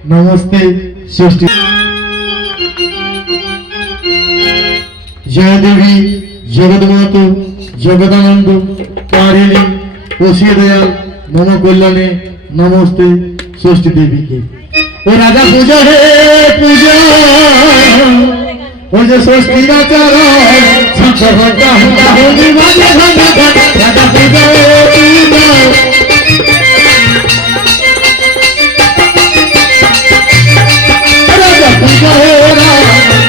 नमस्ते सृष्टि जय देवी जगन्माता जगदानंद तारिणी ओसी दयाल मम कल्याणे नमस्ते षष्ठी देवी के ओ राजा पूजा है पूजा ओ जो षष्ठी का चरण शंकर भक्ता होली बाजे राजा पूजा है पूजा पूजा हो रहा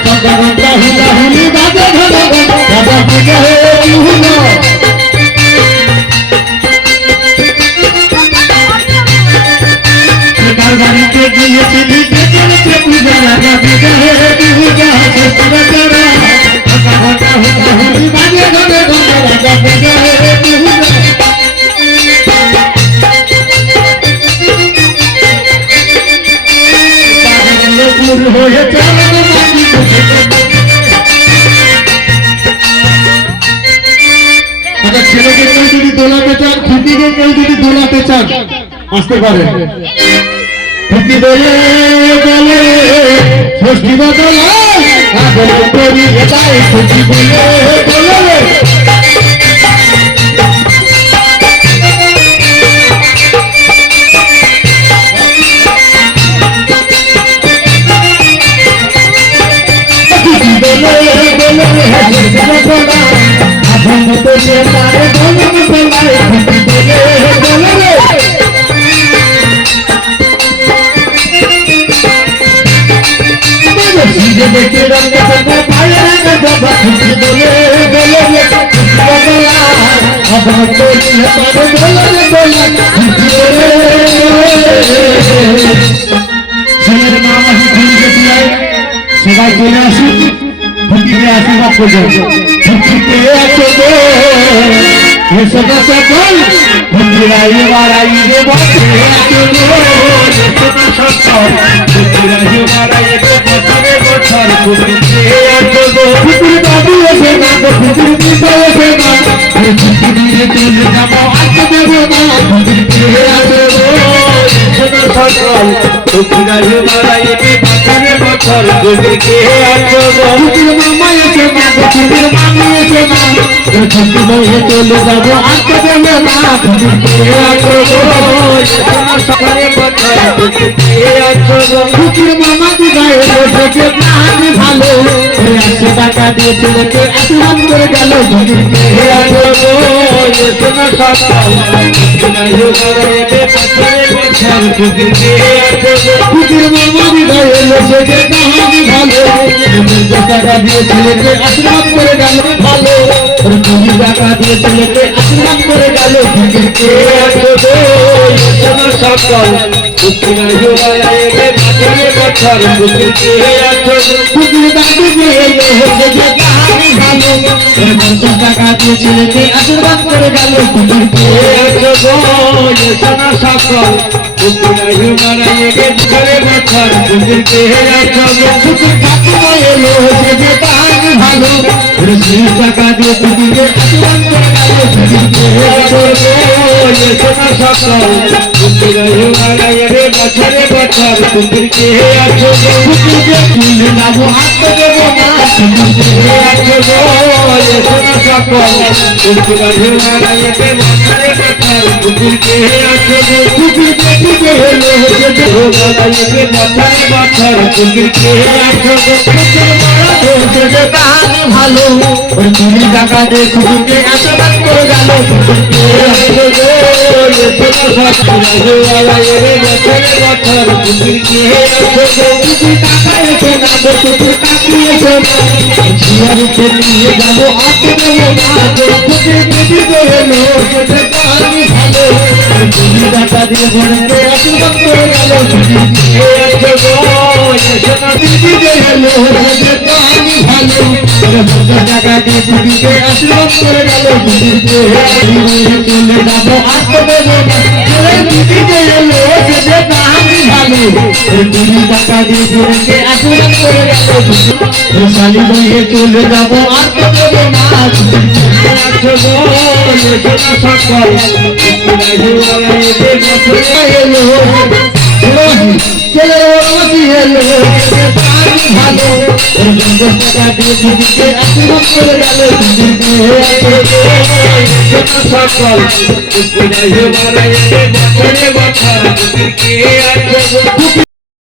शंकर भक्ता होली बाजे राजा पूजा है पूजा कारवारी के लिए सीधी के पूजा राजा पूजा है पूजा पूरा तेरा भक्ता भक्ता होली बाजे राजा पूजा है पूजा होए चरण अगर ছেলে के কেউ যদি দোলাতে চান খুঁটিকে কেউ যদি দোলাতে চান আসতে পারে খুঁটি দোলে দোলে ষষ্ঠী বদলে আদর করি এটাই খুঁটি বলে দোলে সবাই চলে আসুন ভক্তিতে আশীর্বাদ করবেন ভক্তিতে আছো গো এসো না সকল ভক্তিরা এবার আইবে বসে আছো গো এসো না সকল ভক্তিরা এবার আইবে বছরে বছর ভক্তিতে আছো গো ভক্তির বাবু এসে না গো ভক্তির পিতা এসে না ভক্তি দিয়ে চলে যাবো আজকে দেবো না ভক্তিতে আছো গো এসো না সকল ভক্তিরা এবার আইবে বছরে বছর ভক্তিতে আছো গো ভক্তির মামা এসে না গো ভক্তির মামা এসে না ভক্তি দিয়ে চলে যাবো আজকে দেবো না ভক্তিতে আছো গো এসো না সকলে বছর ভক্তিতে আছো গো ভক্তির মামা দিগায় বসে প্রাণ ভালো 100 টাকা দিয়ে ছেলেকে আশীর্বাদ করে গেল ভক্তিতে আছো গো এসো না সকল ভক্তিতে আছো গো ভক্তির মামা দিগায় বসে প্রাণ ভালো 100 টাকা দিয়ে ছেলেকে আশীর্বাদ করে গেল ভালো 20 টাকা দিয়ে ছেলেকে আশীর্বাদ করে গেল ভক্তিতে আছো গো এসো না সকল ভক্তিতে বছর ভক্তিতে আছো ভক্তির দাবি দিয়ে হচ্ছে কাহানি ভালো 50 টাকা দিয়ে ছেলেকে আশীর্বাদ করে গেল ভক্তিতে আছো গো এসো না সকল ভক্তিতে বছরে বছর ভক্তিতে আছো গো ভক্তির দাবি এলো হচ্ছে কাহানি ভালো 20 টাকা দিয়ে ভক্তিতে আশীর্বাদ করে গেল ভক্তিতে আছো গো এসো না সকল ভক্তিতে বছরে বছর ভক্তিতে আছো গো ভক্তিতে তুলে যাবো আত্মা দেবো না ভক্তিতে আছো গো এসো না সকল ভক্তিতে বছরে বছর ভক্তিতে আছো গো ভক্তিতে তুলে এলো হচ্ছে বছরে বছর ভক্তিতে আছো গো ভক্তির বড় হচ্ছে কাহানি ভালো 20 টাকা দিয়ে ভক্তিতে আশীর্বাদ করে গেল ভক্তিতে আছো গো এসো না সকল বছরে বছর ভক্তিতে আছো গো ভক্তি টাকা এসে না গো ভক্তি টাকা এসে না জিয়ারিতে নিয়ে যাবো আজকে দেবো না ভক্তি দিদি এলো সেটা কাহানি ভালো 20 টাকা দিয়ে ভক্তি আশীর্বাদ করে গেল ভক্তিতে আছো গো এসো না দিদি এলো সেটা কাহানি ভালো 50 টাকা দিয়ে দিদিকে আশীর্বাদ করে গেল ভক্তিতে চলে যাবো আজকে দেবো না দিদি এলো সেটা কাহানি ভালো 20 টাকা দিয়ে দিদিকে আশীর্বাদ করে গেল শালি বইয়ে চলে যাবো আর তো দেবো না আছো গো এসো না সকল এলো ভালো ওর 50 টাকা দিয়ে দিদিকে আশীর্বাদ করে গেল দিদির কে আছে গো সকল বছরে বছর দিদির কে আছে গো